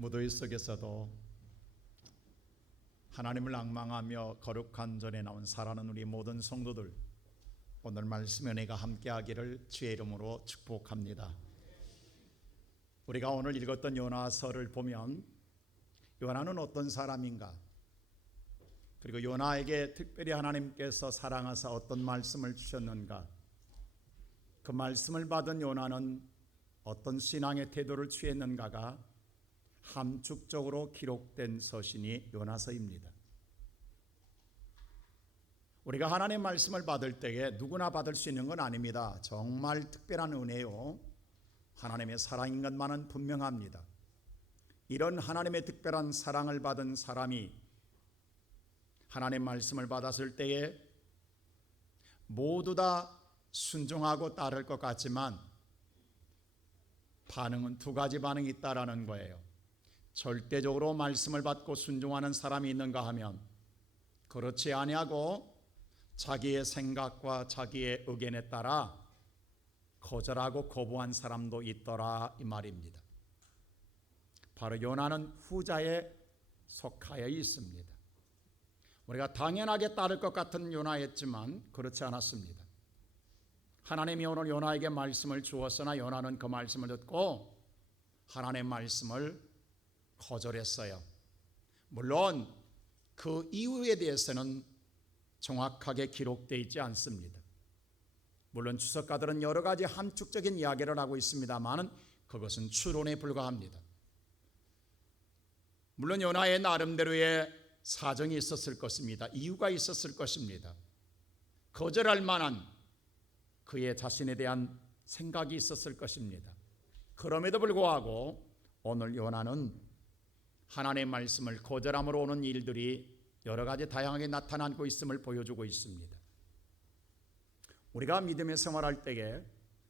무더위 속에서도 하나님을 앙망하며 거룩한 전에 나온 사랑하는 우리 모든 성도들, 오늘 말씀 은혜가 함께하기를 주의 이름으로 축복합니다. 우리가 오늘 읽었던 요나서를 보면 요나는 어떤 사람인가, 그리고 요나에게 특별히 하나님께서 사랑하사 어떤 말씀을 주셨는가, 그 말씀을 받은 요나는 어떤 신앙의 태도를 취했는가가 함축적으로 기록된 서신이 요나서입니다. 우리가 하나님의 말씀을 받을 때에 누구나 받을 수 있는 건 아닙니다. 정말 특별한 은혜요, 하나님의 사랑인 것만은 분명합니다. 이런 하나님의 특별한 사랑을 받은 사람이 하나님의 말씀을 받았을 때에 모두 다 순종하고 따를 것 같지만 반응은 두 가지 반응이 있다라는 거예요. 절대적으로 말씀을 받고 순종하는 사람이 있는가 하면 그렇지 아니하고 자기의 생각과 자기의 의견에 따라 거절하고 거부한 사람도 있더라, 이 말입니다. 바로 요나는 후자에 속하여 있습니다. 우리가 당연하게 따를 것 같은 요나였지만 그렇지 않았습니다. 하나님이 오늘 요나에게 말씀을 주었으나 요나는 그 말씀을 듣고 하나님의 말씀을 거절했어요. 물론 그 이유에 대해서는 정확하게 기록되어 있지 않습니다. 물론 주석가들은 여러 가지 함축적인 이야기를 하고 있습니다만 그것은 추론에 불과합니다. 물론 요나의 나름대로의 사정이 있었을 것입니다. 이유가 있었을 것입니다. 거절할 만한 그의 자신에 대한 생각이 있었을 것입니다. 그럼에도 불구하고 오늘 요나는 하나님의 말씀을 거절함으로 오는 일들이 여러 가지 다양하게 나타나고 있음을 보여주고 있습니다. 우리가 믿음의 생활할 때에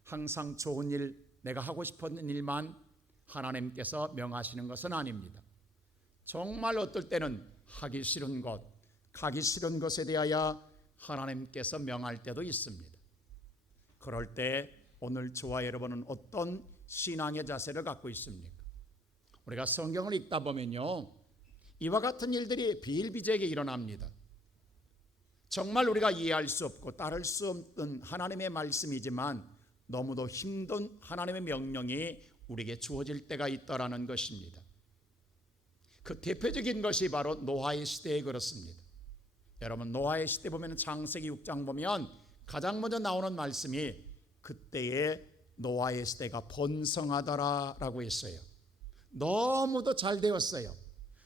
항상 좋은 일, 내가 하고 싶은 일만 하나님께서 명하시는 것은 아닙니다. 정말 어떨 때는 하기 싫은 것, 가기 싫은 것에 대하여 하나님께서 명할 때도 있습니다. 그럴 때 오늘 저와 여러분은 어떤 신앙의 자세를 갖고 있습니까? 우리가 성경을 읽다 보면요, 이와 같은 일들이 비일비재하게 일어납니다. 정말 우리가 이해할 수 없고 따를 수 없는 하나님의 말씀이지만 너무도 힘든 하나님의 명령이 우리에게 주어질 때가 있다라는 것입니다. 그 대표적인 것이 바로 노아의 시대에 그렇습니다. 여러분, 노아의 시대 보면 창세기 6장 보면 가장 먼저 나오는 말씀이 그때의 노아의 시대가 번성하더라라고 했어요. 너무도 잘 되었어요.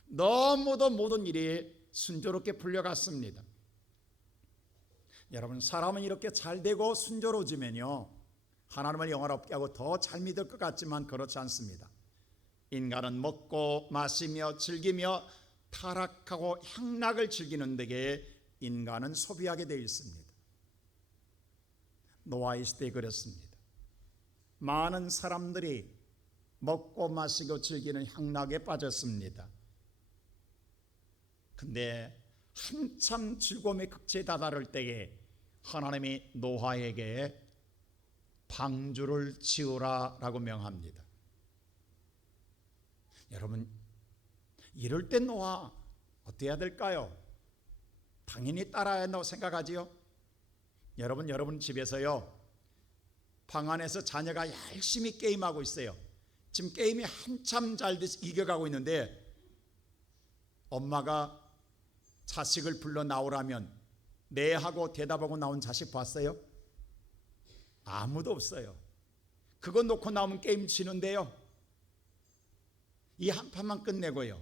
너무도 모든 일이 순조롭게 풀려갔습니다. 여러분, 사람은 이렇게 잘 되고 순조로워지면요, 하나님을 영원롭게 하고 더 잘 믿을 것 같지만 그렇지 않습니다. 인간은 먹고 마시며 즐기며 타락하고 향락을 즐기는 데에 인간은 소비하게 되어 있습니다. 노아의 시대에 그랬습니다. 많은 사람들이 먹고 마시고 즐기는 향락에 빠졌습니다. 근데 한참 즐거움의 극치에 다다를 때에 하나님이 노아에게 방주를 지으라라고 명합니다. 여러분, 이럴 때 노아 어떻게 해야 될까요? 당연히 따라야 한다고 생각하지요. 여러분 집에서요, 방 안에서 자녀가 열심히 게임하고 있어요. 지금 게임이 한참 잘 이겨가고 있는데 엄마가 자식을 불러 나오라면 네 하고 대답하고 나온 자식 봤어요? 아무도 없어요. 그거 놓고 나오면 게임 지는데요, 이 한 판만 끝내고요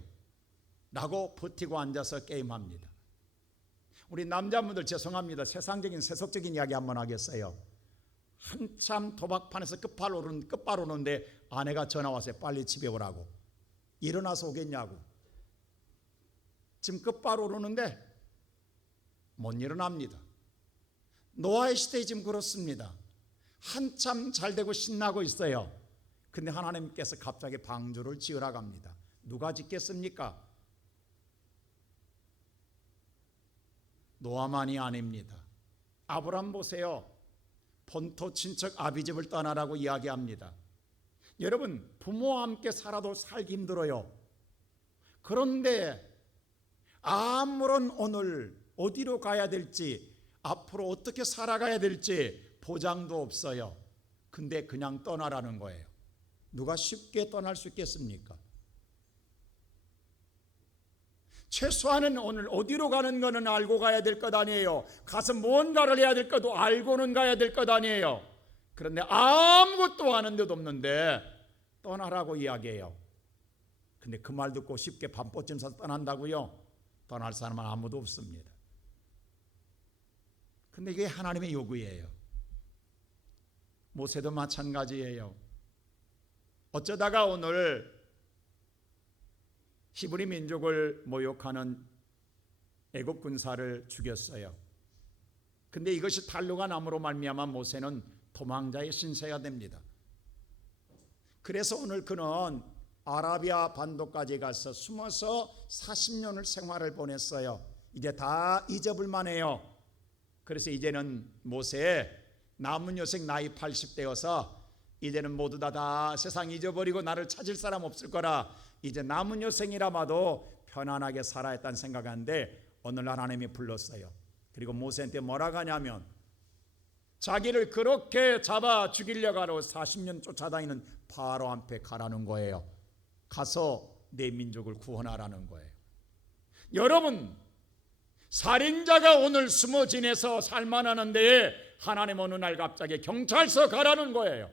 라고 버티고 앉아서 게임합니다. 우리 남자분들 죄송합니다. 세속적인 이야기 한번 하겠어요. 한참 도박판에서 끝발 오르는데 아내가 전화 왔어요. 빨리 집에 오라고. 일어나서 오겠냐고. 지금 끝발 오르는데 못 일어납니다. 노아의 시대에 지금 그렇습니다. 한참 잘 되고 신나고 있어요. 근데 하나님께서 갑자기 방주를 지으라고 합니다. 누가 짓겠습니까? 노아만이 아닙니다. 아브람 보세요. 본토 친척 아비집을 떠나라고 이야기합니다. 여러분, 부모와 함께 살아도 살기 힘들어요. 그런데 아무런 오늘 어디로 가야 될지, 앞으로 어떻게 살아가야 될지 보장도 없어요. 근데 그냥 떠나라는 거예요. 누가 쉽게 떠날 수 있겠습니까? 최소한은 오늘 어디로 가는 거는 알고 가야 될 것 아니에요. 가서 뭔가를 해야 될 것도 알고는 가야 될 것 아니에요. 그런데 아무것도 하는 데도 없는데 떠나라고 이야기해요. 근데 그 말 듣고 쉽게 밤보쯤 사서 떠난다고요? 떠날 사람은 아무도 없습니다. 근데 이게 하나님의 요구예요. 모세도 마찬가지예요. 어쩌다가 오늘 히브리 민족을 모욕하는 애굽 군사를 죽였어요. 근데 이것이 탄로가 남으로 말미암아 모세는 도망자의 신세가 됩니다. 그래서 오늘 그는 아라비아 반도까지 가서 숨어서 40년을 생활을 보냈어요. 이제 다 잊어볼 만해요. 그래서 이제는 모세 남은 여생 나이 80대여서 이제는 모두 다 세상 잊어버리고 나를 찾을 사람 없을 거라, 이제 남은 여생이라마도 편안하게 살아야 했다는 생각하는데 오늘날 하나님이 불렀어요. 그리고 모세한테 뭐라고 하냐면 자기를 그렇게 잡아 죽이려고 하러 40년 쫓아다니는 바로 앞에 가라는 거예요. 가서 내 민족을 구원하라는 거예요. 여러분, 살인자가 오늘 숨어 지내서 살만하는데 하나님 어느 날 갑자기 경찰서 가라는 거예요.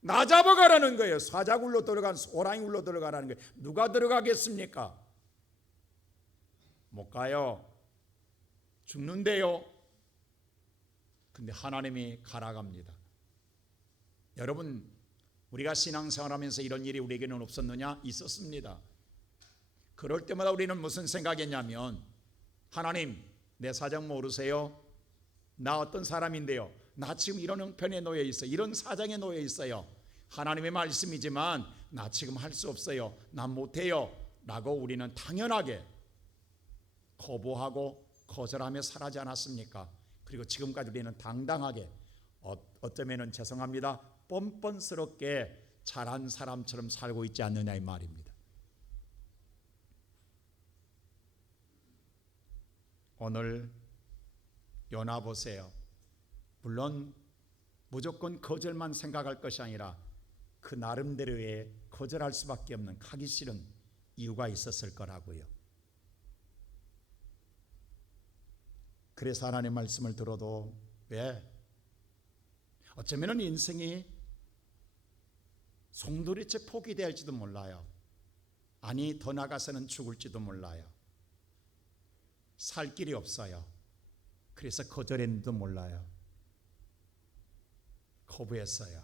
나 잡아가라는 거예요. 사자굴로 들어간 호랑이굴로 들어가라는 거예요. 누가 들어가겠습니까? 못 가요. 죽는데요. 근데 하나님이 가라고 합니다. 여러분, 우리가 신앙생활하면서 이런 일이 우리에게는 없었느냐? 있었습니다. 그럴 때마다 우리는 무슨 생각했냐면, 하나님, 내 사정 모르세요? 나 어떤 사람인데요? 나 지금 이런 형편에 놓여 있어요. 이런 사정에 놓여 있어요. 하나님의 말씀이지만 나 지금 할 수 없어요. 난 못해요. 라고 우리는 당연하게 거부하고 거절하며 살아지 않았습니까? 그리고 지금까지 우리는 당당하게, 어쩌면은 죄송합니다, 뻔뻔스럽게 잘한 사람처럼 살고 있지 않느냐 이 말입니다. 오늘 요나 보세요. 물론 무조건 거절만 생각할 것이 아니라 그 나름대로의 거절할 수밖에 없는 가기 싫은 이유가 있었을 거라고요. 그래서 하나님의 말씀을 들어도 왜? 어쩌면 인생이 송두리째 포기될지도 몰라요. 아니 더 나가서는 죽을지도 몰라요. 살 길이 없어요. 그래서 거절했는지도 몰라요. 거부했어요.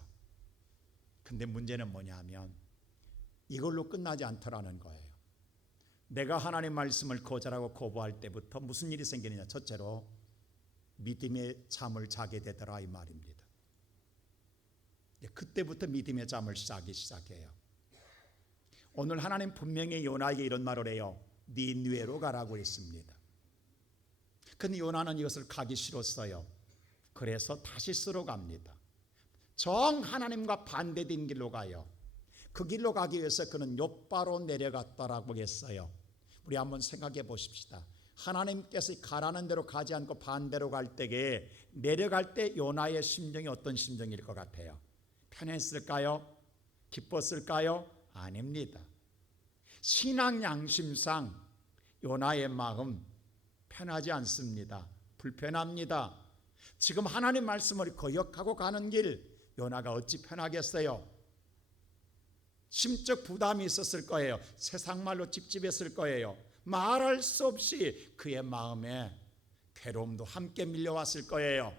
근데 문제는 뭐냐면 이걸로 끝나지 않더라는 거예요. 내가 하나님의 말씀을 거절하고 거부할 때부터 무슨 일이 생기느냐? 첫째로 믿음의 잠을 자게 되더라 이 말입니다. 그때부터 믿음의 잠을 자기 시작해요. 오늘 하나님 분명히 요나에게 이런 말을 해요. 니느웨로 가라고 했습니다. 근데 요나는 이것을 가기 싫었어요. 그래서 다시스로 갑니다. 정 하나님과 반대된 길로 가요. 그 길로 가기 위해서 그는 욥바로 내려갔다라고 했어요. 우리 한번 생각해 보십시다. 하나님께서 가라는 대로 가지 않고 반대로 갈 때에 내려갈 때 요나의 심정이 어떤 심정일 것 같아요? 편했을까요? 기뻤을까요? 아닙니다. 신앙 양심상 요나의 마음 편하지 않습니다. 불편합니다. 지금 하나님 말씀을 거역하고 가는 길, 요나가 어찌 편하겠어요? 심적 부담이 있었을 거예요. 세상 말로 찝찝했을 거예요. 말할 수 없이 그의 마음에 괴로움도 함께 밀려왔을 거예요.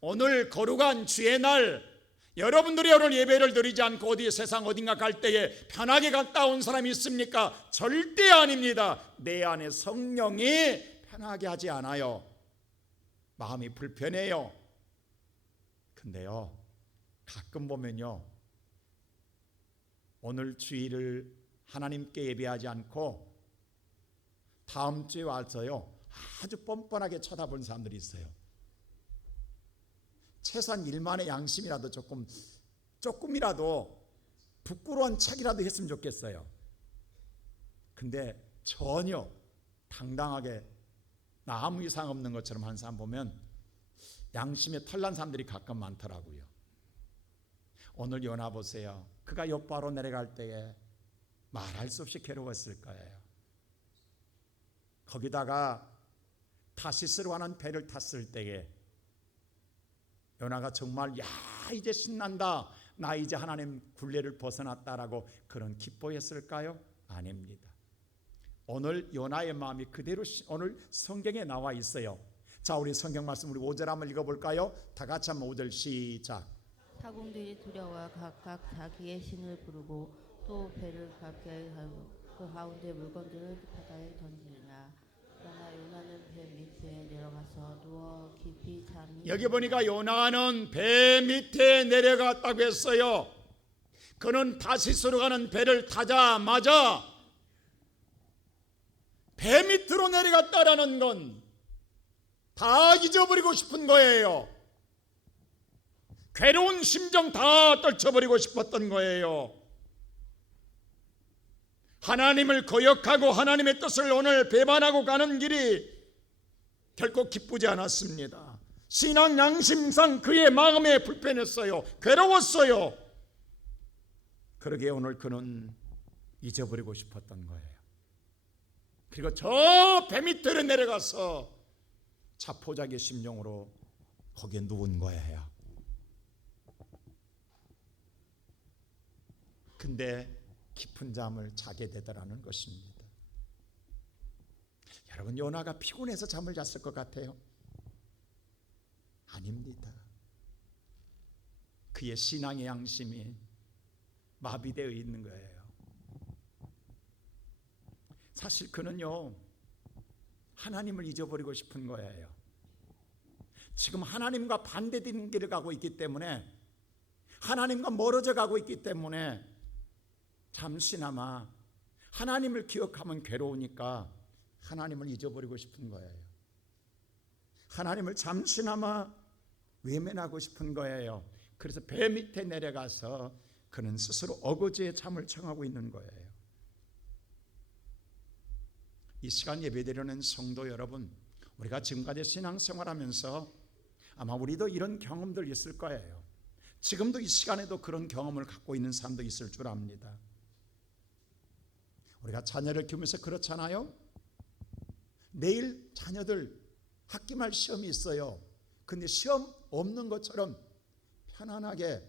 오늘 거룩한 주의 날, 여러분들이 오늘 예배를 드리지 않고 어디 세상 어딘가 갈 때에 편하게 갔다 온 사람이 있습니까? 절대 아닙니다. 내 안에 성령이 편하게 하지 않아요. 마음이 불편해요. 근데요, 가끔 보면요, 오늘 주일을 하나님께 예배하지 않고 다음 주에 와서요 아주 뻔뻔하게 쳐다보는 사람들이 있어요. 최소한 일만의 양심이라도 조금이라도 부끄러운 척이라도 했으면 좋겠어요. 근데 전혀 당당하게 나 아무 이상 없는 것처럼 하는 사람 보면 양심에 털난 사람들이 가끔 많더라고요. 오늘 요나 보세요. 그가 욥바로 내려갈 때에 말할 수 없이 괴로웠을 거예요. 거기다가 타시스로 가는 배를 탔을 때에 요나가 정말 야 이제 신난다, 나 이제 하나님 굴레를 벗어났다라고 그런 기뻐했을까요? 아닙니다. 오늘 요나의 마음이 그대로 오늘 성경에 나와 있어요. 자, 우리 성경 말씀 우리 5절 한번 읽어볼까요? 다 같이 한번 5절 시작. 사공들이 두려워 각각 자기의 신을 부르고 또 배를 가까이 하고 그 가운데 물건들을 바다에 던지니라. 그러나 요나는 배 밑에 내려가서 누워 깊이 잠이. 여기 보니까 요나는 배 밑에 내려갔다고 했어요. 그는 다시스로 가는 배를 타자마자 배 밑으로 내려갔다라는 건 다 잊어버리고 싶은 거예요. 괴로운 심정 다 떨쳐버리고 싶었던 거예요. 하나님을 거역하고 하나님의 뜻을 오늘 배반하고 가는 길이 결코 기쁘지 않았습니다. 신앙 양심상 그의 마음에 불편했어요. 괴로웠어요. 그러기에 오늘 그는 잊어버리고 싶었던 거예요. 그리고 저 배 밑으로 내려가서 자포자기 심령으로 거기에 누운 거예요. 근데 깊은 잠을 자게 되더라는 것입니다. 여러분, 요나가 피곤해서 잠을 잤을 것 같아요? 아닙니다. 그의 신앙의 양심이 마비되어 있는 거예요. 사실 그는요, 하나님을 잊어버리고 싶은 거예요. 지금 하나님과 반대되는 길을 가고 있기 때문에, 하나님과 멀어져 가고 있기 때문에 잠시나마 하나님을 기억하면 괴로우니까 하나님을 잊어버리고 싶은 거예요. 하나님을 잠시나마 외면하고 싶은 거예요. 그래서 배 밑에 내려가서 그는 스스로 어거지의 잠을 청하고 있는 거예요. 이 시간 예배드리는 성도 여러분, 우리가 지금까지 신앙생활하면서 아마 우리도 이런 경험들 있을 거예요. 지금도 이 시간에도 그런 경험을 갖고 있는 사람도 있을 줄 압니다. 우리가 자녀를 키우면서 그렇잖아요. 내일 자녀들 학기말 시험이 있어요. 근데 시험 없는 것처럼 편안하게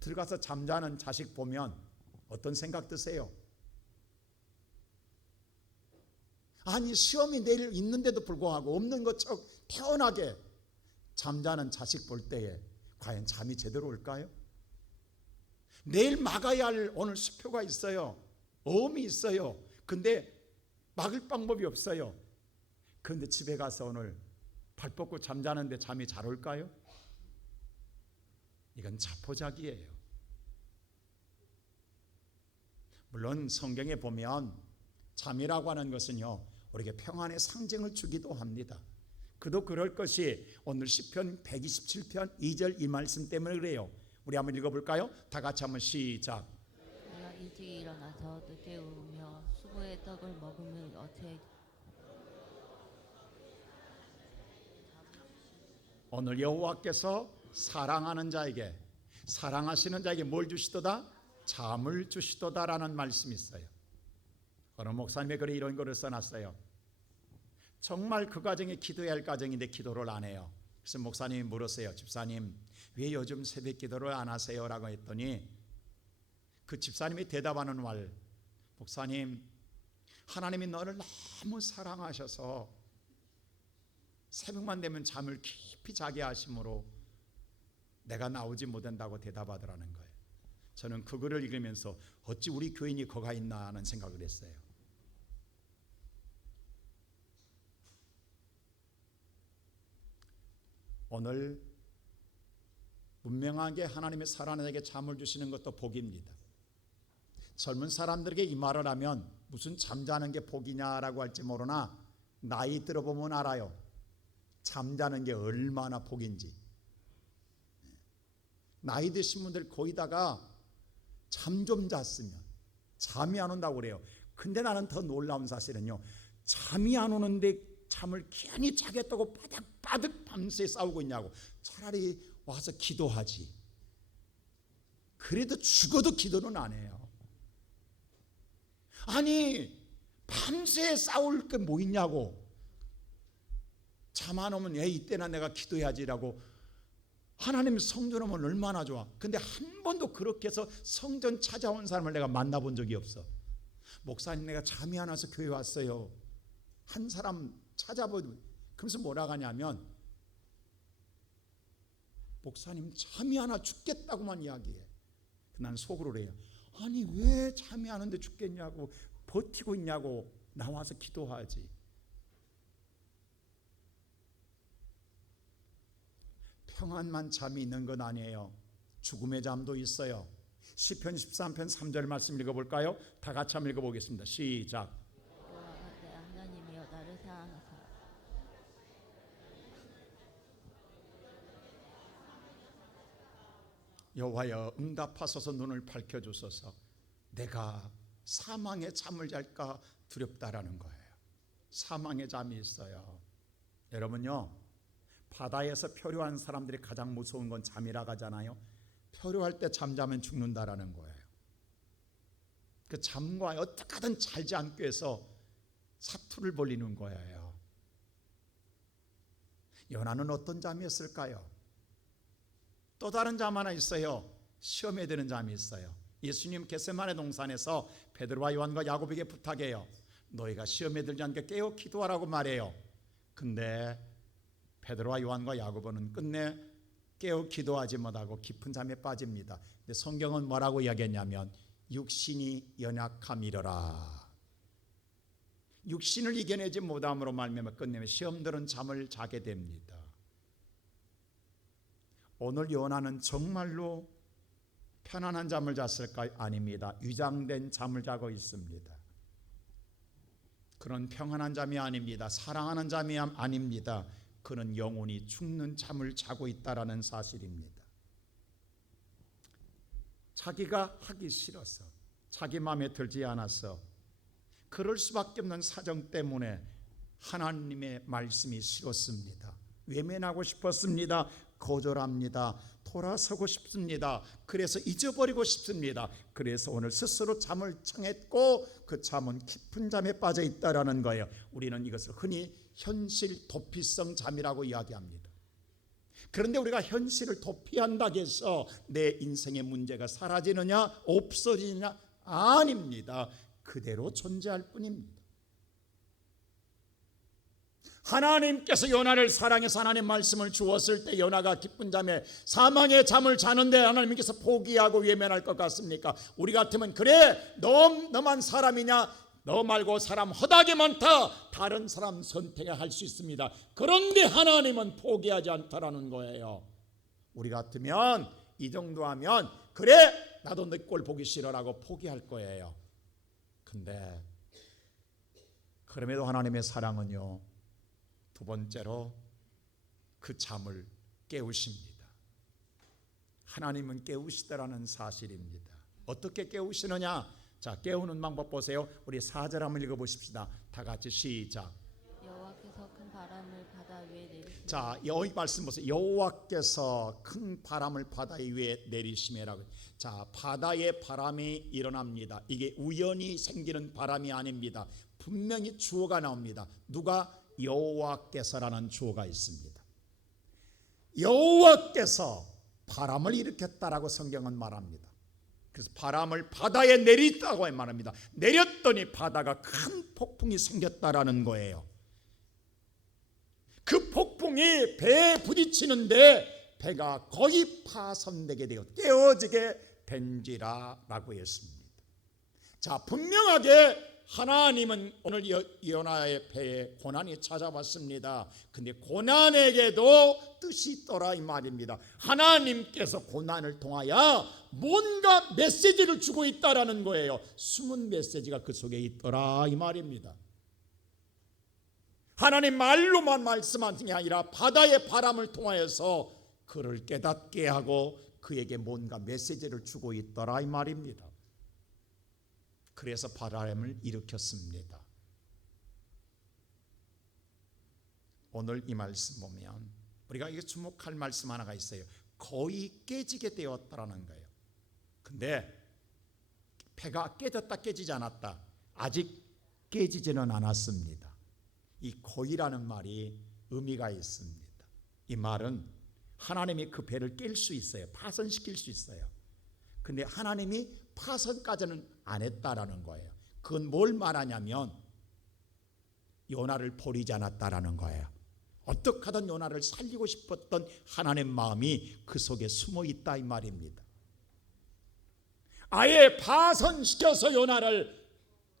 들어가서 잠자는 자식 보면 어떤 생각 드세요? 아니, 시험이 내일 있는데도 불구하고 없는 것처럼 편하게 잠자는 자식 볼 때에 과연 잠이 제대로 올까요? 내일 막아야 할 오늘 수표가 있어요. 어음이 있어요. 근데 막을 방법이 없어요. 그런데 집에 가서 오늘 발 뻗고 잠자는데 잠이 잘 올까요? 이건 자포자기예요. 물론 성경에 보면 잠이라고 하는 것은요, 우리에게 평안의 상징을 주기도 합니다. 그도 그럴 것이 오늘 시편 127편 2절 이 말씀 때문에 그래요. 우리 한번 읽어볼까요? 다 같이 한번 시작. 내가 일찍 일어나서 늦게 울으며 수고의 떡을 먹으면 어째. 오늘 여호와께서 사랑하는 자에게, 사랑하시는 자에게 뭘 주시도다? 잠을 주시도다라는 말씀이 있어요. 어느 목사님의 글에 이런 거를 써놨어요. 정말 그 가정이 기도해야 할 가정인데 기도를 안 해요. 그래서 목사님이 물었어요. 집사님, 왜 요즘 새벽 기도를 안 하세요? 라고 했더니 그 집사님이 대답하는 말, 목사님, 하나님이 너를 너무 사랑하셔서 새벽만 되면 잠을 깊이 자게 하심으로 내가 나오지 못한다고 대답하더라는 거예요. 저는 그 글을 읽으면서 어찌 우리 교인이 거가 있나 하는 생각을 했어요. 오늘 분명하게 하나님의 사랑에게 잠을 주시는 것도 복입니다. 젊은 사람들에게 이 말을 하면 무슨 잠자는 게 복이냐라고 할지 모르나 나이 들어보면 알아요. 잠자는 게 얼마나 복인지. 나이 드신 분들 거기다가 잠 좀 잤으면. 잠이 안 온다고 그래요. 근데 나는 더 놀라운 사실은요, 잠이 안 오는데 잠을 괜히 자겠다고 바득바득 밤새 싸우고 있냐고. 차라리 와서 기도하지. 그래도 죽어도 기도는 안 해요. 아니, 밤새 싸울 게 뭐 있냐고. 잠 안 오면 이때나 내가 기도해야지라고. 하나님 성전 오면 얼마나 좋아. 근데 한 번도 그렇게 해서 성전 찾아온 사람을 내가 만나본 적이 없어. 목사님, 내가 잠이 안 와서 교회 왔어요. 한 사람 찾아보고. 그러면서 뭐라고 하냐면, 목사님 잠이 안 와 죽겠다고만 이야기해. 난 속으로 그래요. 아니, 왜 잠이 안 오는데 죽겠냐고, 버티고 있냐고. 나와서 기도하지. 평안만 잠이 있는 건 아니에요. 죽음의 잠도 있어요. 시편 13편 3절 말씀 읽어볼까요? 다 같이 한번 읽어보겠습니다. 시작. 여호와 내 하나님이여 나를 사랑하사 여호와여 응답하소서, 눈을 밝혀주소서. 내가 사망의 잠을 잘까 두렵다라는 거예요. 사망의 잠이 있어요. 여러분요, 바다에서 표류한 사람들이 가장 무서운 건 잠이라고 하잖아요. 표류할 때 잠자면 죽는다라는 거예요. 그 잠과 어떻게 하든 잘지 않기 위해서 사투를 벌이는 거예요. 요나는 어떤 잠이었을까요? 또 다른 잠 하나 있어요. 시험에 드는 잠이 있어요. 예수님 겟세마네 동산에서 베드로와 요한과 야고보에게 부탁해요. 너희가 시험에 들지 않게 깨어 기도하라고 말해요. 근데 베드로와 요한과 야고보는 끝내 깨어 기도하지 못하고 깊은 잠에 빠집니다. 근데 성경은 뭐라고 이야기했냐면 육신이 연약함이러라. 육신을 이겨내지 못함으로 말미암아 끝내면 시험들은 잠을 자게 됩니다. 오늘 요나는 정말로 편안한 잠을 잤을까요? 아닙니다. 위장된 잠을 자고 있습니다. 그런 평안한 잠이 아닙니다. 사랑하는 잠이 아닙니다. 그는 영혼이 죽는 잠을 자고 있다라는 사실입니다. 자기가 하기 싫어서, 자기 마음에 들지 않아서, 그럴 수밖에 없는 사정 때문에 하나님의 말씀이 싫었습니다. 외면하고 싶었습니다. 거절합니다. 돌아서고 싶습니다. 그래서 잊어버리고 싶습니다. 그래서 오늘 스스로 잠을 청했고 그 잠은 깊은 잠에 빠져 있다라는 거예요. 우리는 이것을 흔히 현실 도피성 잠이라고 이야기합니다. 그런데 우리가 현실을 도피한다고 해서 내 인생의 문제가 사라지느냐 없어지느냐? 아닙니다. 그대로 존재할 뿐입니다. 하나님께서 요나를 사랑해서 하나님 말씀을 주었을 때 요나가 깊은 잠에 사망의 잠을 자는데 하나님께서 포기하고 외면할 것 같습니까? 우리 같으면 그래 너만 사람이냐? 너 말고 사람 허다하게 많다. 다른 사람 선택할 수 있습니다. 그런데 하나님은 포기하지 않다라는 거예요. 우리 같으면 이 정도 하면 그래 나도 내 꼴 보기 싫어라고 포기할 거예요. 근데 그럼에도 하나님의 사랑은요, 두 번째로 그 잠을 깨우십니다. 하나님은 깨우시더라는 사실입니다. 어떻게 깨우시느냐? 자, 깨우는 방법 보세요. 우리 4절 한번 읽어보십시다. 다 같이 시작. 여호와께서 큰 바람을 바다 위에 내리시며 자, 여기 말씀 보세요. 여호와께서 큰 바람을 바다 위에 내리시매라고. 자, 바다에 바람이 일어납니다. 이게 우연히 생기는 바람이 아닙니다. 분명히 주어가 나옵니다. 누가? 여호와께서라는 주어가 있습니다. 여호와께서 바람을 일으켰다라고 성경은 말합니다. 그래서 바람을 바다에 내렸다고 말합니다. 내렸더니 바다가 큰 폭풍이 생겼다라는 거예요. 그 폭풍이 배에 부딪히는데 배가 거의 파손되게 되어 깨어지게 된지라라고 했습니다. 자, 분명하게 하나님은 오늘 요나의 배에 고난이 찾아왔습니다. 근데 고난에게도 뜻이 있더라 이 말입니다. 하나님께서 고난을 통하여 뭔가 메시지를 주고 있다라는 거예요. 숨은 메시지가 그 속에 있더라 이 말입니다. 하나님 말로만 말씀하는 게 아니라 바다의 바람을 통하여서 그를 깨닫게 하고 그에게 뭔가 메시지를 주고 있더라 이 말입니다. 그래서 바람을 일으켰습니다. 오늘 이 말씀 보면 우리가 이게 주목할 말씀 하나가 있어요. 거의 깨지게 되었다라는 거예요. 근데 배가 깨졌다 깨지지 않았다. 아직 깨지지는 않았습니다. 이 거의라는 말이 의미가 있습니다. 이 말은 하나님이 그 배를 깰 수 있어요. 파손시킬 수 있어요. 근데 하나님이 파손까지는 안 했다라는 거예요. 그건 뭘 말하냐면 요나를 버리지 않았다라는 거예요. 어떻게 하든 요나를 살리고 싶었던 하나님의 마음이 그 속에 숨어 있다 이 말입니다. 아예 파손시켜서 요나를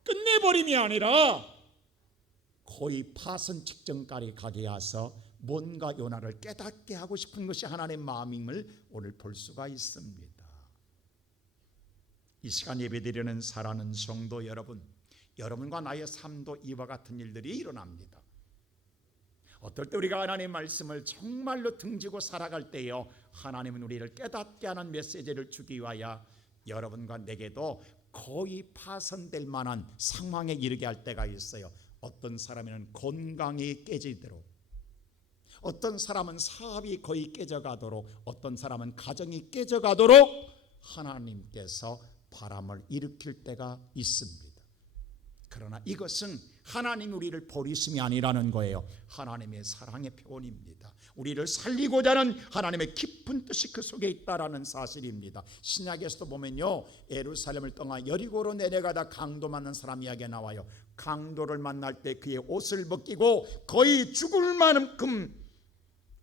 끝내버림이 아니라 거의 파손 직전까지 가게 해서 뭔가 요나를 깨닫게 하고 싶은 것이 하나님의 마음임을 오늘 볼 수가 있습니다. 이 시간 예배드리는 사랑하는 성도 여러분, 여러분과 나의 삶도 이와 같은 일들이 일어납니다. 어떨 때 우리가 하나님의 말씀을 정말로 등지고 살아갈 때요, 하나님은 우리를 깨닫게 하는 메시지를 주기 위하여 여러분과 내게도 거의 파손될 만한 상황에 이르게 할 때가 있어요. 어떤 사람은 건강이 깨지도록, 어떤 사람은 사업이 거의 깨져가도록, 어떤 사람은 가정이 깨져가도록 하나님께서 바람을 일으킬 때가 있습니다. 그러나 이것은 하나님이 우리를 버리심이 아니라는 거예요. 하나님의 사랑의 표현입니다. 우리를 살리고자 하는 하나님의 깊은 뜻이 그 속에 있다라는 사실입니다. 신약에서도 보면요, 예루살렘을 떠나 여리고로 내려가다 강도 만난 사람 이야기가 나와요. 강도를 만날 때 그의 옷을 벗기고 거의 죽을 만큼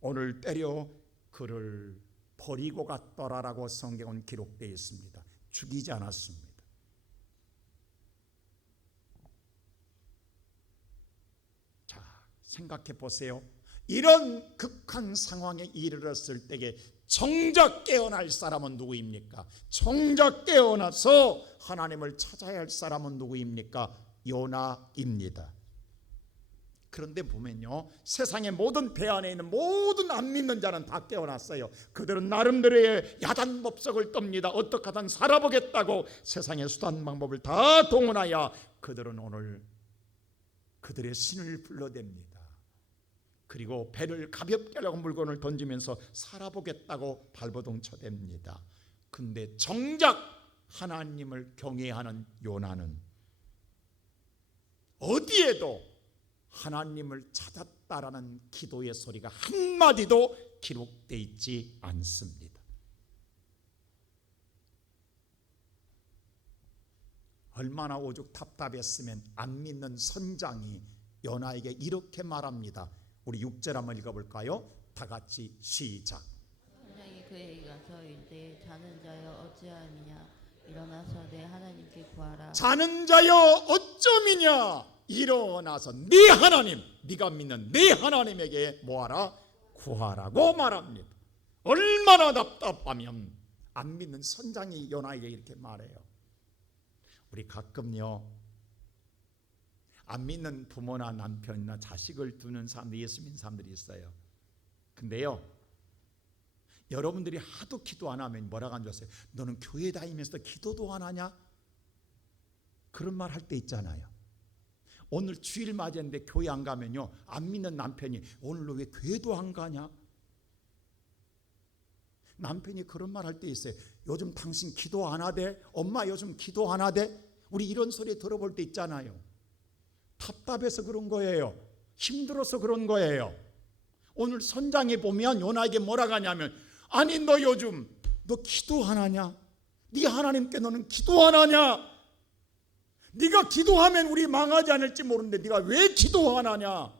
오늘 때려 그를 버리고 갔더라라고 성경은 기록되어 있습니다. 죽이지 않았습니다. 자, 생각해 보세요. 이런 극한 상황에 이르렀을 때에 정작 깨어날 사람은 누구입니까? 정작 깨어나서 하나님을 찾아야 할 사람은 누구입니까? 요나입니다. 그런데 보면요, 세상의 모든 배 안에 있는 모든 안 믿는 자는 다 깨어났어요. 그들은 나름대로의 야단법석을 떱니다. 어떻게 하든 살아보겠다고 세상의 수단 방법을 다 동원하여 그들은 오늘 그들의 신을 불러댑니다. 그리고 배를 가볍게 하려고 물건을 던지면서 살아보겠다고 발버둥쳐댑니다. 근데 정작 하나님을 경외하는 요나는 어디에도 하나님을 찾았다라는 기도의 소리가 한마디도 기록되어 있지 않습니다. 얼마나 오죽 답답했으면 안 믿는 선장이 요나에게 이렇게 말합니다. 우리 6절 한번 읽어볼까요? 다 같이 시작. 선장이 그에게 가서 이르되 자는 자여 어찌함이냐 일어나서 내 하나님께 구하라. 자는 자여 어쩌미냐 일어나서 네 하나님, 네가 믿는 네 하나님에게 뭐하라? 구하라고 말합니다. 얼마나 답답하면 안 믿는 선장이 요나에게 이렇게 말해요. 우리 가끔요, 안 믿는 부모나 남편이나 자식을 두는 사람들, 예수 믿는 사람들이 있어요. 근데요, 여러분들이 하도 기도 안 하면 뭐라고 안 줬어요? 너는 교회 다니면서 기도도 안 하냐? 그런 말 할 때 있잖아요. 오늘 주일 맞이했는데 교회 안 가면요, 안 믿는 남편이 오늘 너 왜 교회도 안 가냐? 남편이 그런 말 할 때 있어요. 요즘 당신 기도 안 하대? 엄마 요즘 기도 안 하대? 우리 이런 소리 들어볼 때 있잖아요. 답답해서 그런 거예요. 힘들어서 그런 거예요. 오늘 선장에 보면 요나에게 뭐라고 하냐면, 아니 너 요즘 너 기도 안 하냐? 네 하나님께 너는 기도 안 하냐? 네가 기도하면 우리 망하지 않을지 모르는데 네가 왜 기도 안 하냐?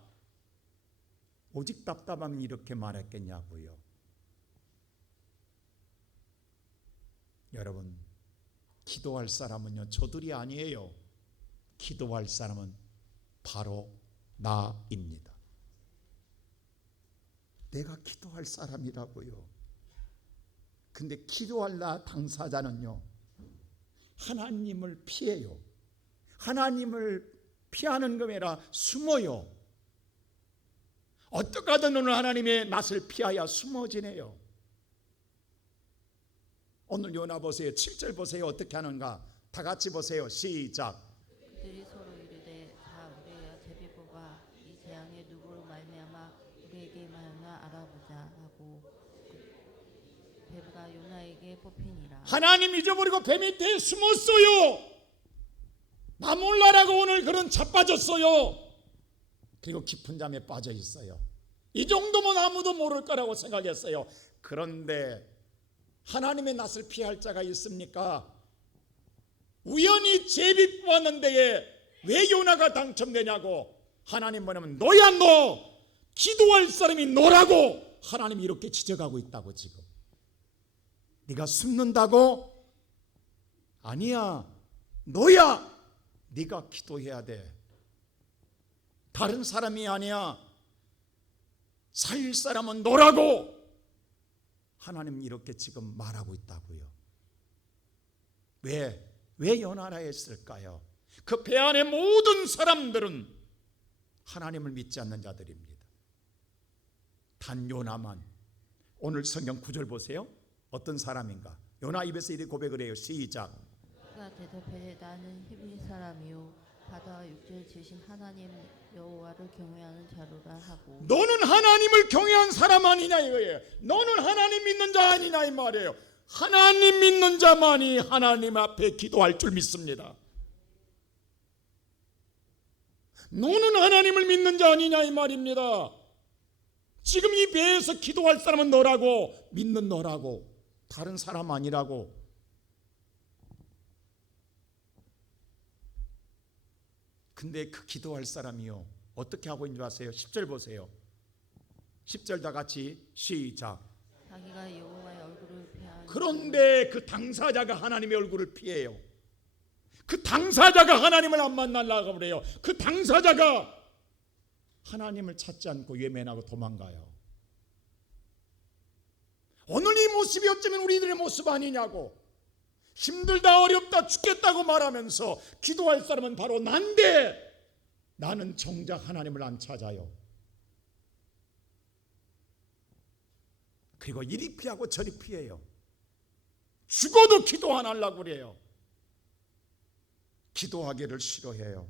오직 답답하면 이렇게 말했겠냐고요. 여러분, 기도할 사람은요, 저들이 아니에요. 기도할 사람은 바로 나입니다. 내가 기도할 사람이라고요. 근데 기도할 나 당사자는요, 하나님을 피해요. 하나님을 피하는 것이 아니라 숨어요. 어떻게 하든 오늘 하나님의 낯을 피하여 숨어 지내요. 오늘 요나 보세요. 7절 보세요. 어떻게 하는가? 다 같이 보세요. 시작. 그들이 서로 이르되 자 우리가 제비 뽑아 이 재앙에 누구로 말미암아 우리에게 임하였나 알아보자 하고 뱀가 요나에게 뽑히니라. 하나님 잊어버리고 배 밑에 숨었어요. 나 몰라라고 오늘 그런 자빠졌어요. 그리고 깊은 잠에 빠져 있어요. 이 정도면 아무도 모를 거라고 생각했어요. 그런데 하나님의 낯을 피할 자가 있습니까? 우연히 제비 뽑았는데 왜 요나가 당첨되냐고. 하나님 뭐냐면 너야 너, 기도할 사람이 너라고 하나님이 이렇게 지적하고 있다고. 지금 네가 숨는다고? 아니야, 너야. 네가 기도해야 돼. 다른 사람이 아니야. 살릴 사람은 너라고 하나님 이렇게 지금 말하고 있다고요. 왜 요나라 했을까요? 그 배 안의 모든 사람들은 하나님을 믿지 않는 자들입니다. 단 요나만. 오늘 성경 9절 보세요. 어떤 사람인가? 요나 입에서 이렇게 고백을 해요. 시작. 그가 대답하되 나는 히브리 사람이요 바다와 육지를 지으신 하나님 여호와를 경외하는 자로라 하고. 너는 하나님을 경외한 사람 아니냐 이거예요. 너는 하나님 믿는 자 아니냐 이 말이에요. 하나님 믿는 자만이 하나님 앞에 기도할 줄 믿습니다. 너는 하나님을 믿는 자 아니냐 이 말입니다. 지금 이 배에서 기도할 사람은 너라고, 믿는 너라고, 다른 사람 아니라고. 근데 그 기도할 사람이요 어떻게 하고 있는 줄 아세요? 10절 보세요. 10절 다 같이 시작. 자기가 여호와의 얼굴을 피하는. 그런데 그 당사자가 하나님의 얼굴을 피해요. 그 당사자가 하나님을 안 만나려고 그래요. 그 당사자가 하나님을 찾지 않고 외면하고 도망가요. 오늘 이 모습이 어쩌면 우리들의 모습 아니냐고. 힘들다 어렵다 죽겠다고 말하면서 기도할 사람은 바로 난데 나는 정작 하나님을 안 찾아요. 그리고 이리 피하고 저리 피해요. 죽어도 기도 안 하려고 그래요. 기도하기를 싫어해요.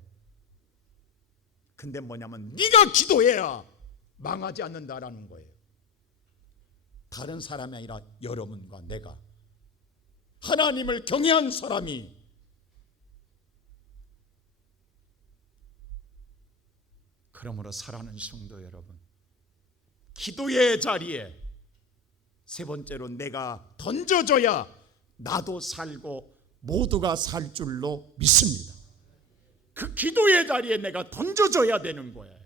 근데 뭐냐면 네가 기도해야 망하지 않는다라는 거예요. 다른 사람이 아니라 여러분과 내가 하나님을 경외한 사람이 그러므로 사랑하는 성도 여러분, 기도의 자리에 세 번째로 내가 던져줘야 나도 살고 모두가 살 줄로 믿습니다. 그 기도의 자리에 내가 던져줘야 되는 거예요.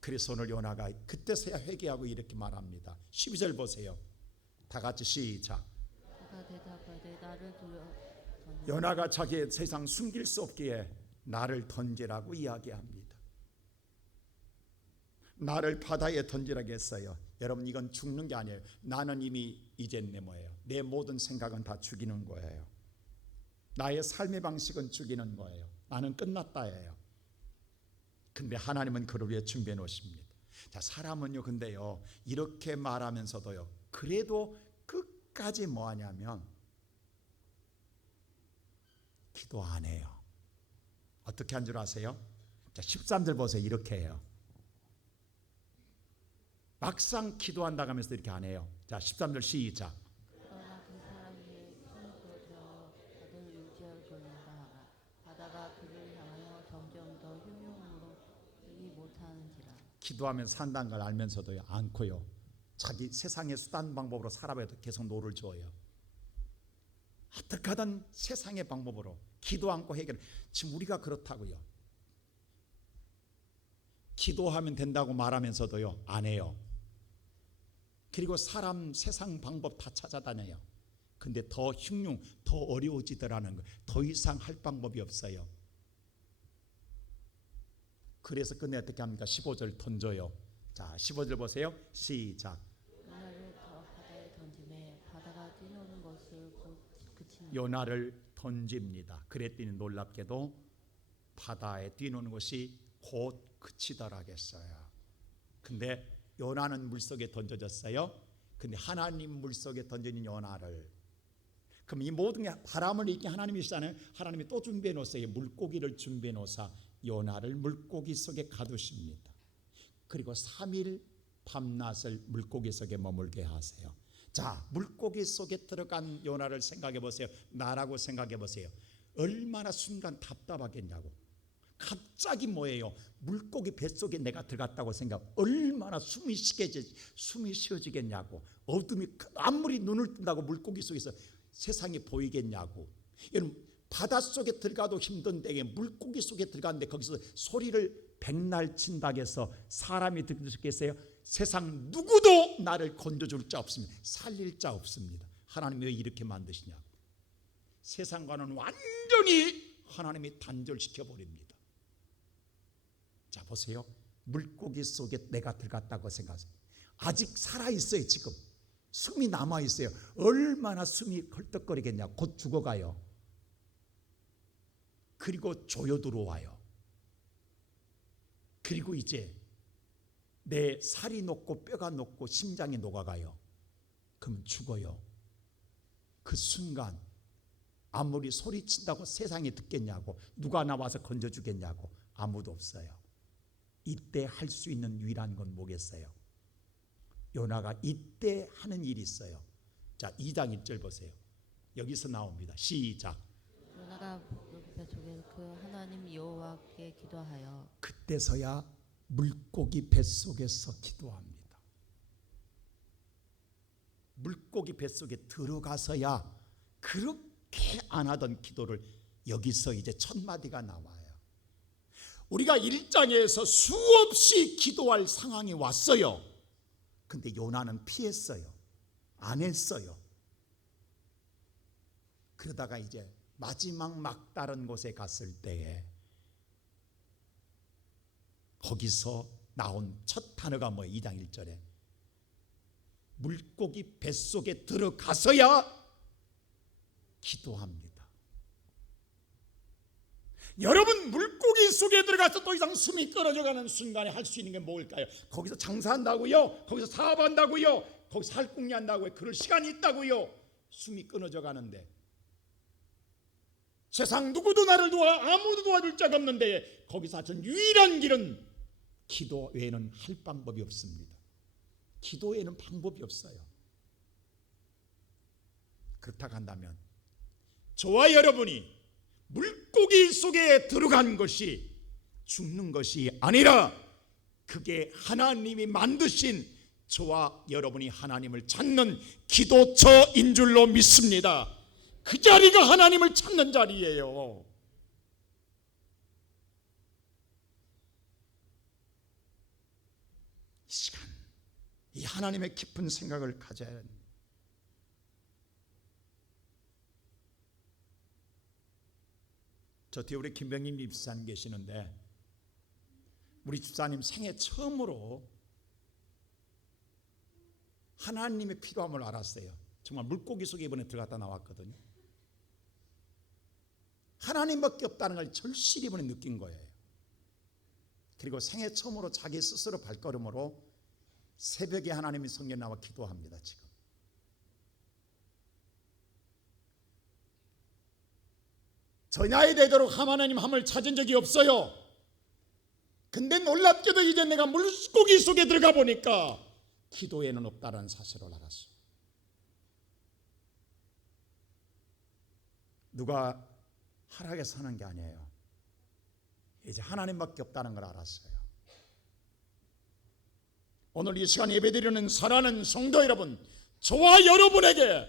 그래서 오늘 요나가 그때서야 회개하고 이렇게 말합니다. 12절 보세요. 다 같이 시작. 그가 대답하되 나를 두려워. 요나가 자기의 세상 숨길 수 없기에 나를 던지라고 이야기합니다. 나를 바다에 던지라고 했어요. 여러분 이건 죽는 게 아니에요. 나는 이미 이젠 내 뭐예요? 내 모든 생각은 다 죽이는 거예요. 나의 삶의 방식은 죽이는 거예요. 나는 끝났다예요. 근데 하나님은 그를 위해 준비해 놓으십니다. 자, 사람은요 근데요 이렇게 말하면서도요 그래도 끝까지 뭐 하냐면 기도 안 해요. 어떻게 한 줄 아세요? 자, 13절 보세요. 이렇게 해요. 막상 기도한다고 하면서 이렇게 안 해요. 자, 13절 시작. 그러나 그 사람이 손으로 들어 바다를 유지하여 돌린다 하라. 바다가 그를 향하여 점점 더 흉흉으로 쓰지 못하는지라. 기도하면 산다는 걸 알면서도요 않고요 자기 세상의 수단 방법으로 살아봐도 계속 노를 줘요. 어떻게 하든 세상의 방법으로 기도 않고 해결. 지금 우리가 그렇다고요. 기도하면 된다고 말하면서도요 안 해요. 그리고 사람 세상 방법 다 찾아다녀요. 근데 더 흉흉, 더 어려워지더라는 거예요. 더 이상 할 방법이 없어요. 그래서 끝내 어떻게 합니까? 15절 던져요. 자, 15절 보세요. 시작. 요나를 더 바다에 던지매 바다가 뛰노는 것을 곧 그치니. 요나를 던집니다. 그랬더니 놀랍게도 바다에 뛰노는 것이 곧 그치더라겠어요. 근데 요나는 물속에 던져졌어요. 근데 하나님 물속에 던져진 요나를 그럼 이 모든 게 바람을 일으킨 하나님이시잖아요. 하나님이 또 준비해 놓으세요. 물고기를 준비해 놓으사 요나를 물고기 속에 가두십니다. 그리고 3일 밤낮을 물고기 속에 머물게 하세요. 자, 물고기 속에 들어간 요나를 생각해 보세요. 나라고 생각해 보세요. 얼마나 순간 답답하겠냐고. 갑자기 뭐예요? 물고기 뱃속에 내가 들어갔다고 생각. 얼마나 숨이 쉬어지겠냐고. 어둠이 아무리 눈을 뜬다고 물고기 속에서 세상이 보이겠냐고. 여러분, 바닷속에 들어가도 힘든데 물고기 속에 들어갔는데 거기서 소리를 백날 친다고 해서 사람이 듣을 수 있겠어요? 세상 누구도 나를 건져줄 자 없습니다. 살릴 자 없습니다. 하나님이 왜 이렇게 만드시냐고. 세상과는 완전히 하나님이 단절시켜 버립니다. 자, 보세요. 물고기 속에 내가 들어갔다고 생각하세요. 아직 살아있어요. 지금 숨이 남아있어요. 얼마나 숨이 헐떡거리겠냐. 곧 죽어가요. 그리고 조여 들어와요. 그리고 이제 내 살이 녹고 뼈가 녹고 심장이 녹아가요. 그러면 죽어요. 그 순간 아무리 소리친다고 세상이 듣겠냐고. 누가 나와서 건져주겠냐고. 아무도 없어요. 이때 할 수 있는 유일한 건 뭐겠어요? 요나가 이때 하는 일이 있어요. 자, 2장 1절 보세요. 여기서 나옵니다. 시작. 요나가 뱃속에 그 하나님 여호와께 기도하여 그때서야 물고기 뱃속에서 기도합니다. 물고기 뱃속에 들어가서야 그렇게 안 하던 기도를 여기서 이제 첫 마디가 나와요. 우리가 1장에서 수없이 기도할 상황이 왔어요. 근데 요나는 피했어요. 안 했어요. 그러다가 이제 마지막 막다른 곳에 갔을 때에 거기서 나온 첫 단어가 뭐예요? 2장 1절에 물고기 뱃속에 들어가서야 기도합니다. 여러분, 물고기 속에 들어가서 더 이상 숨이 끊어져가는 순간에 할 수 있는 게 뭘까요? 거기서 장사한다고요? 거기서 사업한다고요? 거기서 살궁리 한다고요? 그럴 시간이 있다고요? 숨이 끊어져 가는데 세상 누구도 나를 아무도 도와줄 자가 없는데 거기서 하여튼 유일한 길은 기도 외에는 할 방법이 없습니다. 기도 외에는 방법이 없어요. 그렇다고 한다면 저와 여러분이 물고기 속에 들어간 것이 죽는 것이 아니라 그게 하나님이 만드신 저와 여러분이 하나님을 찾는 기도처인 줄로 믿습니다. 그 자리가 하나님을 찾는 자리예요. 이 시간 이 하나님의 깊은 생각을 가져야 합니다. 저 뒤에 우리 김병임 집사님 계시는데 우리 집사님 생애 처음으로 하나님의 필요함을 알았어요. 정말 물고기 속에 이번에 들어갔다 나왔거든요. 하나님밖에 없다는 걸 절실히 이번에 느낀 거예요. 그리고 생애 처음으로 자기 스스로 발걸음으로 새벽에 하나님의 성경에 나와 기도합니다. 지금 저 나이 되도록 하나님 함을 찾은 적이 없어요. 근데 놀랍게도 이제 내가 물고기 속에 들어가 보니까 기도에는 없다는 사실을 알았어요. 누가 하락해서 하는 게 아니에요. 이제 하나님밖에 없다는 걸 알았어요. 오늘 이 시간 예배드리는 사랑하는 성도 여러분, 저와 여러분에게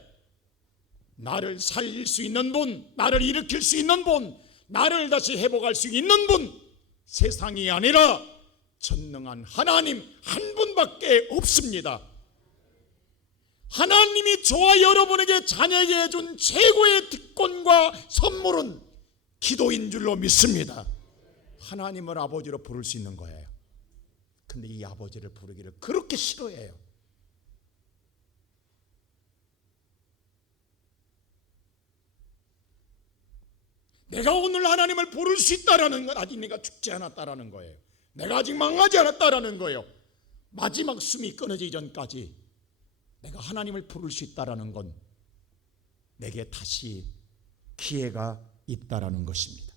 나를 살릴 수 있는 분, 나를 일으킬 수 있는 분, 나를 다시 회복할 수 있는 분, 세상이 아니라 전능한 하나님 한 분밖에 없습니다. 하나님이 저와 여러분에게 자녀에게 해준 최고의 특권과 선물은 기도인 줄로 믿습니다. 하나님을 아버지로 부를 수 있는 거예요. 근데 이 아버지를 부르기를 그렇게 싫어해요. 내가 오늘 하나님을 부를 수 있다라는 건 아직 내가 죽지 않았다라는 거예요. 내가 아직 망하지 않았다라는 거예요. 마지막 숨이 끊어지기 전까지 내가 하나님을 부를 수 있다라는 건 내게 다시 기회가 있다라는 것입니다.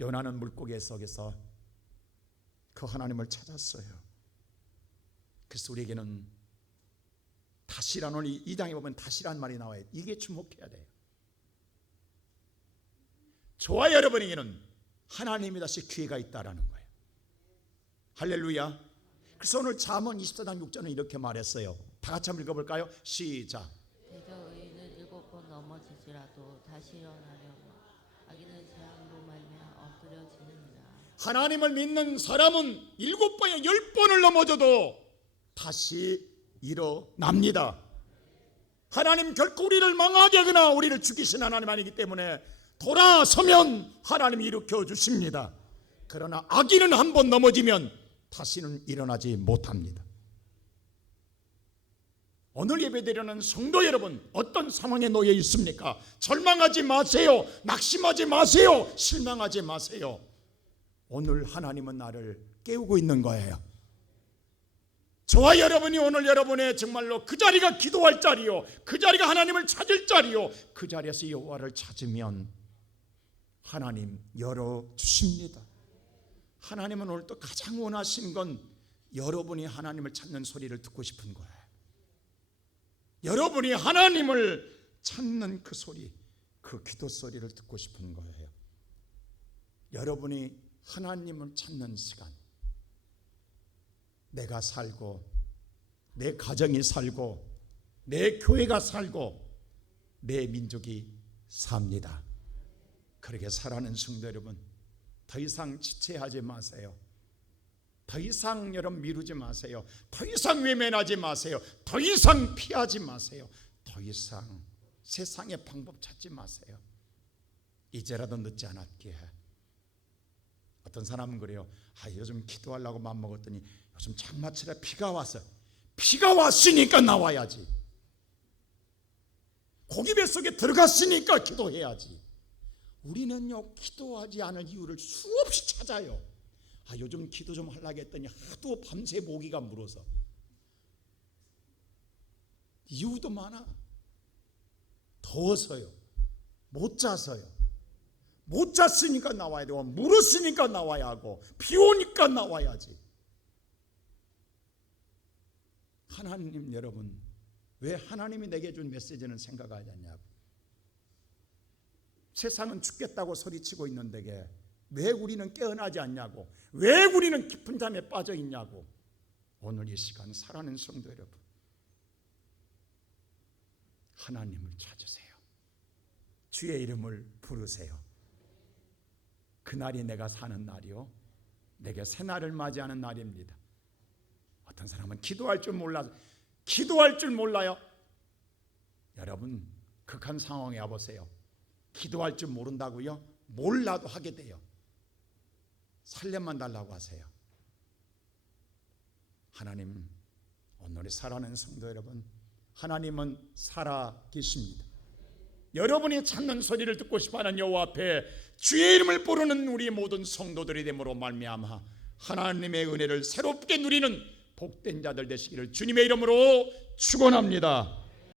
요나는 물고기 속에서 그 하나님을 찾았어요. 그래서 우리에게는 다시라는, 오늘 이 장에 보면 다시란 말이 나와요. 이게 주목해야 돼요. 저와 여러분에게는 하나님이 다시 기회가 있다라는 거예요. 할렐루야. 그래서 오늘 잠언 24장 6절은 이렇게 말했어요. 다 같이 한번 읽어볼까요? 시작. 대저 의인은 7번 넘어지지라도 다시 일어나려고 악인은 재앙으로 말미암아 엎드려지느니라. 하나님을 믿는 사람은 7번에 10번을 넘어져도 다시 일어납니다. 하나님 결코 우리를 망하게 하거나 우리를 죽이신 하나님 아니기 때문에 돌아서면 하나님이 일으켜 주십니다. 그러나 악인은 한번 넘어지면 다시는 일어나지 못합니다. 오늘 예배드리는 성도 여러분, 어떤 상황에 놓여 있습니까? 절망하지 마세요. 낙심하지 마세요. 실망하지 마세요. 오늘 하나님은 나를 깨우고 있는 거예요. 저와 여러분이 오늘 여러분의 정말로 그 자리가 기도할 자리요, 그 자리가 하나님을 찾을 자리요, 그 자리에서 여호와를 찾으면 하나님 열어주십니다. 하나님은 오늘 또 가장 원하시는 건 여러분이 하나님을 찾는 소리를 듣고 싶은 거예요. 여러분이 하나님을 찾는 그 소리, 그 기도 소리를 듣고 싶은 거예요. 여러분이 하나님을 찾는 시간, 내가 살고, 내 가정이 살고, 내 교회가 살고, 내 민족이 삽니다. 그렇게 살아가는 성도 여러분, 더 이상 지체하지 마세요. 더 이상 여러분 미루지 마세요. 더 이상 외면하지 마세요. 더 이상 피하지 마세요. 더 이상 세상의 방법 찾지 마세요. 이제라도 늦지 않았기에. 어떤 사람은 그래요. 요즘 기도하려고 맘먹었더니 요즘 장마철에 비가 왔어. 비가 왔으니까 나와야지. 고기 뱃속에 들어갔으니까 기도해야지. 우리는요, 기도하지 않을 이유를 수없이 찾아요. 요즘 기도 좀 하려고 했더니 하도 밤새 모기가 물어서. 이유도 많아. 더워서요, 못 자서요, 못 잤으니까 나와야 되고, 물었으니까 나와야 하고, 비 오니까 나와야지. 하나님 여러분, 왜 하나님이 내게 준 메시지는 생각하지 않냐고. 세상은 죽겠다고 소리치고 있는데 왜 우리는 깨어나지 않냐고, 왜 우리는 깊은 잠에 빠져 있냐고. 오늘 이 시간 살아가는 성도 여러분, 하나님을 찾으세요. 주의 이름을 부르세요. 그날이 내가 사는 날이요, 내게 새날을 맞이하는 날입니다. 어떤 사람은 기도할 줄 몰라서, 기도할 줄 몰라요. 여러분, 극한 상황에 와보세요. 기도할 줄 모른다고요? 몰라도 하게 돼요. 살렘만 달라고 하세요. 하나님, 오늘의 살아가는 성도 여러분, 하나님은 살아 계십니다. 여러분이 찾는 소리를 듣고 싶어하는 여호와 앞에 주의 이름을 부르는 우리 모든 성도들이 됨으로 말미암아 하나님의 은혜를 새롭게 누리는 복된 자들 되시기를 주님의 이름으로 축원합니다.